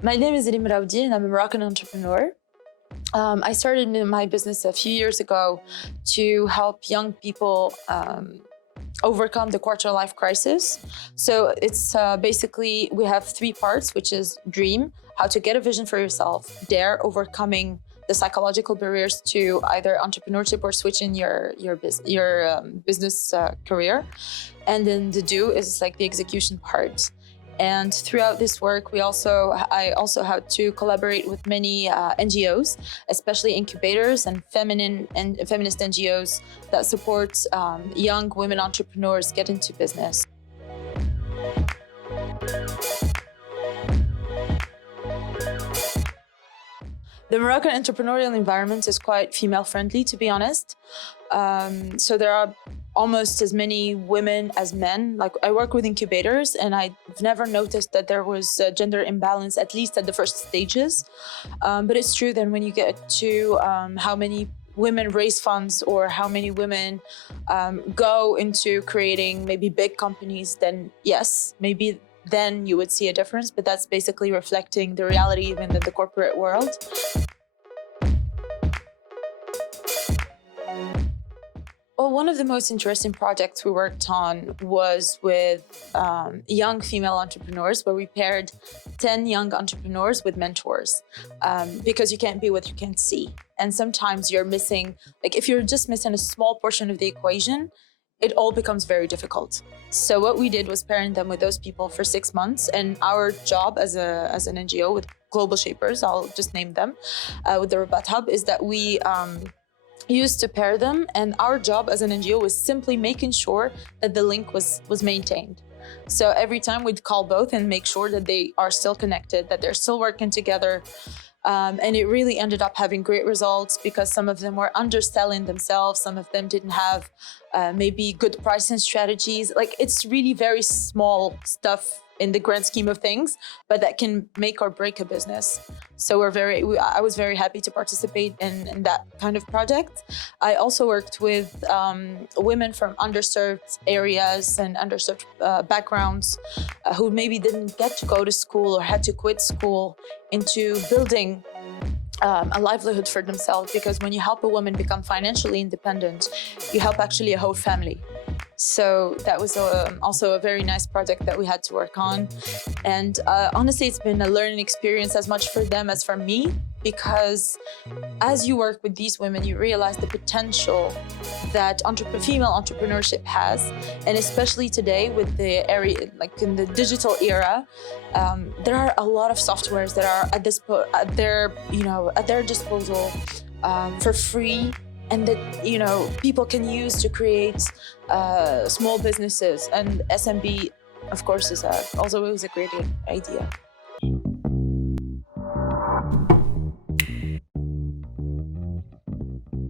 My name is Rim Raoudi and I'm a Moroccan entrepreneur. I started my business a few years ago to help young people overcome the quarter-life crisis. So it's basically, we have three parts, which is dream, how to get a vision for yourself, dare, overcoming the psychological barriers to either entrepreneurship or switching your business career. And then the do is like the execution part. And throughout this work, I also had to collaborate with many NGOs, especially incubators and feminist NGOs that support young women entrepreneurs get into business. The Moroccan entrepreneurial environment is quite female-friendly, to be honest. So there are almost as many women as men. Like, I work with incubators and I've never noticed that there was a gender imbalance, at least at the first stages. But it's true that when you get to how many women raise funds or how many women go into creating maybe big companies, then yes, maybe then you would see a difference, but that's basically reflecting the reality even in the corporate world. Well, one of the most interesting projects we worked on was with young female entrepreneurs, where we paired 10 young entrepreneurs with mentors, because you can't be what you can't see. And sometimes you're missing, like if you're just missing a small portion of the equation, it all becomes very difficult. So what we did was pairing them with those people for 6 months. And our job as an NGO with Global Shapers, I'll just name them, with the Rabat Hub, is that we used to pair them. And our job as an NGO was simply making sure that the link was maintained. So every time we'd call both and make sure that they are still connected, that they're still working together. And it really ended up having great results because some of them were underselling themselves. Some of them didn't have maybe good pricing strategies. Like, it's really very small stuff in the grand scheme of things, but that can make or break a business. So I was very happy to participate in that kind of project. I also worked with women from underserved areas and underserved backgrounds who maybe didn't get to go to school or had to quit school, into building a livelihood for themselves. Because when you help a woman become financially independent, you help actually a whole family. So that was also a very nice project that we had to work on. And honestly, it's been a learning experience as much for them as for me, because as you work with these women, you realize the potential that female entrepreneurship has. And especially today with the area, like in the digital era, there are a lot of softwares that are at their disposal for free, and that people can use to create small businesses. And SMB, of course, also was a great idea.